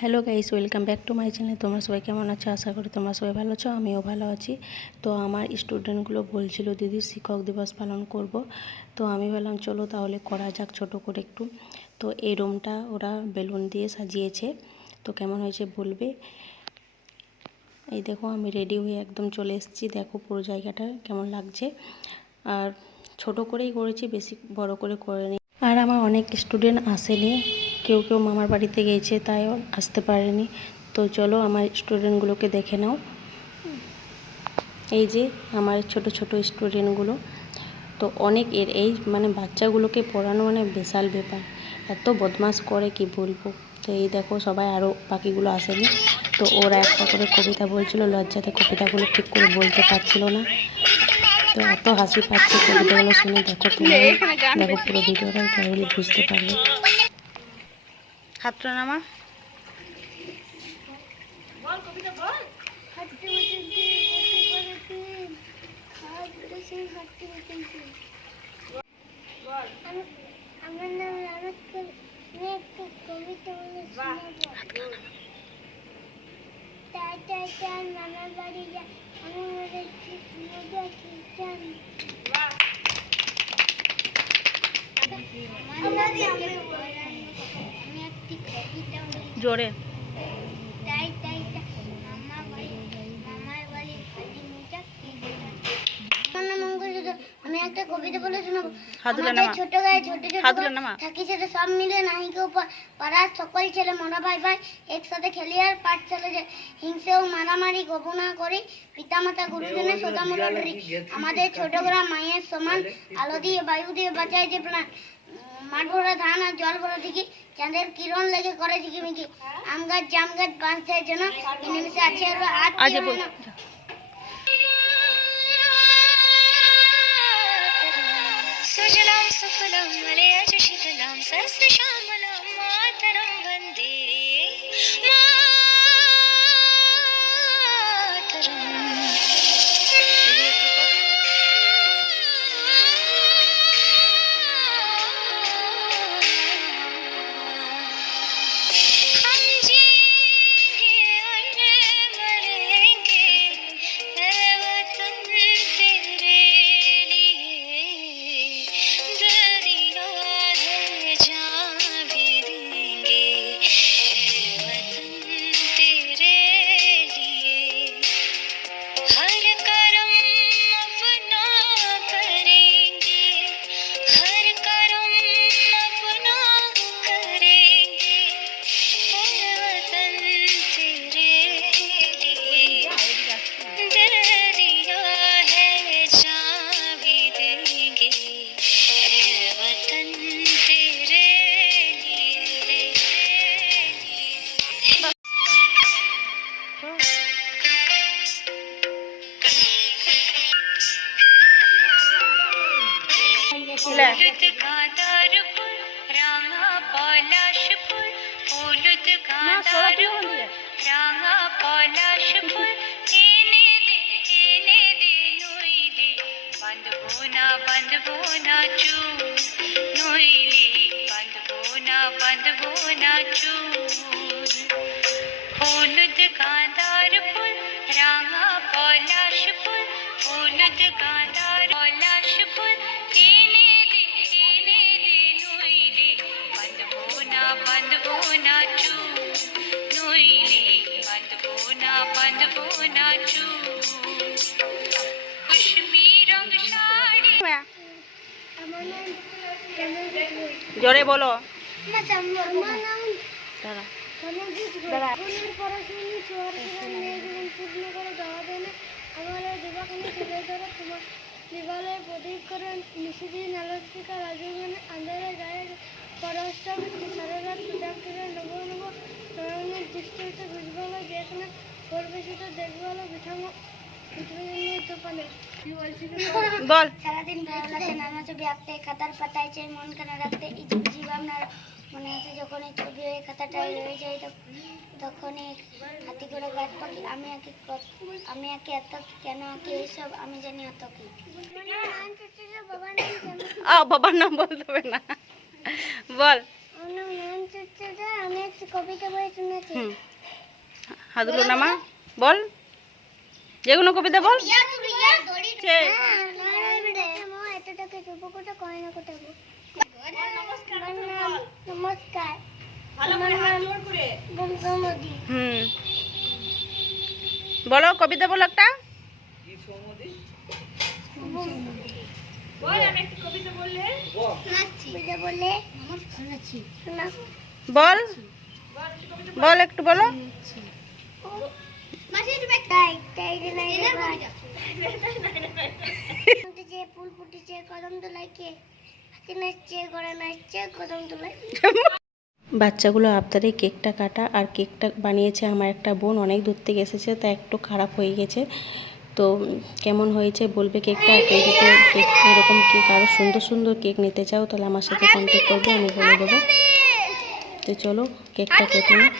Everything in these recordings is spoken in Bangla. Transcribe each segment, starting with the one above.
Hello guys, welcome back to my channel. তোমরা সবাই কেমন আছো? আশা করি তোমরা সবাই ভালো আছো, আমিও ভালো আছি। তো আমার স্টুডেন্টগুলো বলছিল দিদি শিক্ষক দিবস পালন করব। তো আমি বললাম চলো তাহলে করা যাক ছোটো করে একটু। তো এই রুমটা ওরা বেলুন দিয়ে সাজিয়েছে, তো কেমন হয়েছে বলবে। এই দেখো আমি রেডি হয়ে একদম চলে এসেছি, দেখো পুরো জায়গাটা কেমন লাগছে। আর ছোট করেই করেছি, বেশি বড় করে করিনি। আর আমার অনেক স্টুডেন্ট আসেনি, কেউ কেউ মামার বাড়িতে গেছে তাই আসতে পারেনি। তো চলো আমার স্টুডেন্টগুলোকে দেখে নাও। এই যে আমার ছোট ছোট স্টুডেন্টগুলো, তো অনেক এই মানে বাচ্চাগুলোকে পড়ানো মানে বিশাল ব্যাপার, এত বদমাশ করে কি বলবো। তো এই দেখো সবাই, আরও বাকিগুলো আসেনি। তো ওরা একটা করে কবিতা বলছিল, লজ্জাতে কবিতাগুলো ঠিক করে বলতে পারছিল না। তো এত হাসি পাচ্ছে কবিতাগুলো শুনে, দেখো তুমি দেখো পুরো ভিডিওটা তাহলে বুঝতে পারবে। হাতটা নামা, বল কবিতা বল। আমার নাম রানাত কবি, আমি একটা কবিতা বলে শোনাবো। তাই তাই তাই মামার বাড়ি যায়, আমি মজা খ্রিস্টান। আমি একটি কবিতা জোরে। তাই তাই মামার বাড়ি খালি মোজা খ্রিস্টান। আমি একটা কবিতা বলে শোনাবো। আমাদের ছোট গায়ে ছোট ছোট থাকি সেটা সব মিলে নাহি কেউ পাড়ার সকল ছেলে মরা ভাই ভাই একসাথে খেলি আর পাঠ চলে যায়। হিংসে ও মারামারি গবনা করি, পিতামাতা গুরুজনের সদামূল ডরি। আমাদের ছোট গ্রাম মায়ের সমান, আলো দিয়ে বায়ু দিয়ে বাঁচায় যে প্রাণ। মাঠ ভরা ধান আর জল ভরা দিঘি, চাঁদের কিরণ লেগে করে ঝিকিমিকি। আম গাছ জাম গাছ বাঁশ দেয় যেন, নিমিষে আছে আর सुजलां सुफलां मलयज शीतलां सहस्रश्यामलां मातरं वन्दे হলুদ গাঁদার ফুল রাঙা পলাশ ফুল, হলুদ গাঁদার ফুল রাঙা পলাশ ফুল, এনে দে নইলে বাঁধবো না চুল, নইলে বাঁধবো না চুল। হলুদ গাঁদার ফুল রাঙা পলাশ ফুল, হলুদ গাঁদার পলাশ ফুল, এনে দে নইলে বাঁধবো না চুল, নইলে বাঁধবো না চুল। কুশমি রং শাড়ি। জোরে বলো। দিবালয় প্রদীপ করে নিশিদিন আলোকিকা রাজগানে আন্ধারে গায়ে পরষ্টম সারা রাত পূজা করে নব নব স্মরণের দৃষ্টি হতে বুঝবালো যেখানে করবে সেটা দেখবালো বিঠামো বল। সারাদিন ভালো লাগে নানা ছবি আঁকতে, খাতার পাতায় চাই মন কেন রাখতে। এই ছবি ভাবনার মনে আছে যখন এই ছবি হয়ে খাতাটায় রয়ে যায়, তখনই হাতি করে গাছ পাখি আমি আঁকি এত কেন আঁকি এইসব আমি জানি অত কি। বাবার নাম বলতে হবে না, বল। আমি একটু কবিতা বই শুনেছি। হুম, হাতগুলো নামা, বল যেগুলো কবিতা বল। নমস্কার, আমার নাম বঙ্গমদি। হুম, বলো কবিতা বলো একটা। বল বল একটু বলো। যে ফুল ফুটেছে কদম তলায়, কে হাতি নাচছে ঘোড়া নাচছে কদম তলায়। বাচ্চাগুলো আবদারে কেকটা কাটা, আর কেকটা বানিয়েছে আমার একটা বোন, অনেক দূর থেকে এসেছে, তা একটু খারাপ হয়ে গেছে। তো কেমন হয়েছে বলবে কেকটা। আর কেউ যদি কেক এরকম কেক আরও সুন্দর সুন্দর কেক নিতে চাও তাহলে আমার সাথে কন্ট্যাক্ট করবে, আমি বলে দেবো। তো চলো কেকটা কেটে নিই।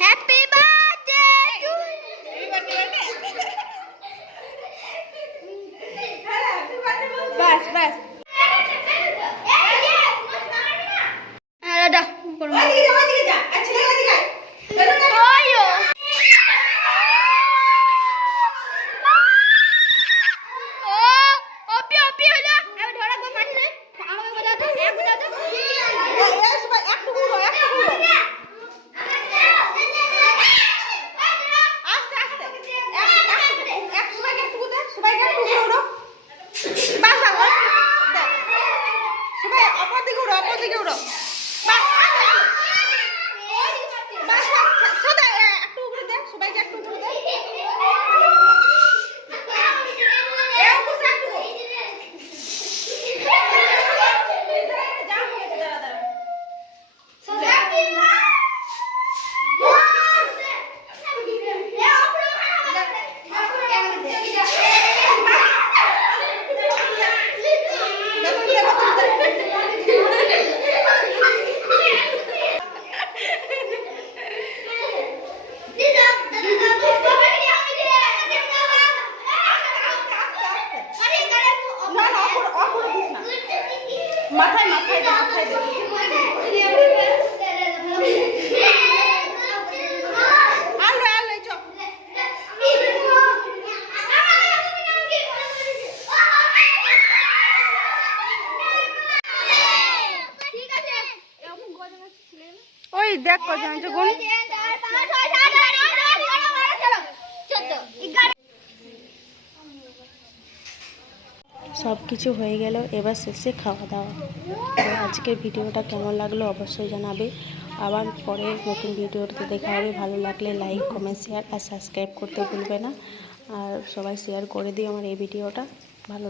হ্যাপি বার্থডে টু বাস বাস দাদা মাথায় মাথায় মাথায় আলো আলো চল। ওই দেখ কজন আছে গুণ। সব কিছু হয়ে গেল, এবার শেষে খাওয়া দাওয়া। তো আজকের ভিডিওটা কেমন লাগলো অবশ্যই জানাবে। আবার পরে নতুন ভিডিওতে দেখা হবে। ভালো লাগলে লাইক কমেন্ট শেয়ার আর সাবস্ক্রাইব করতে ভুলবে না। আর সবাই শেয়ার করে দিও আমার এই ভিডিওটা। ভালো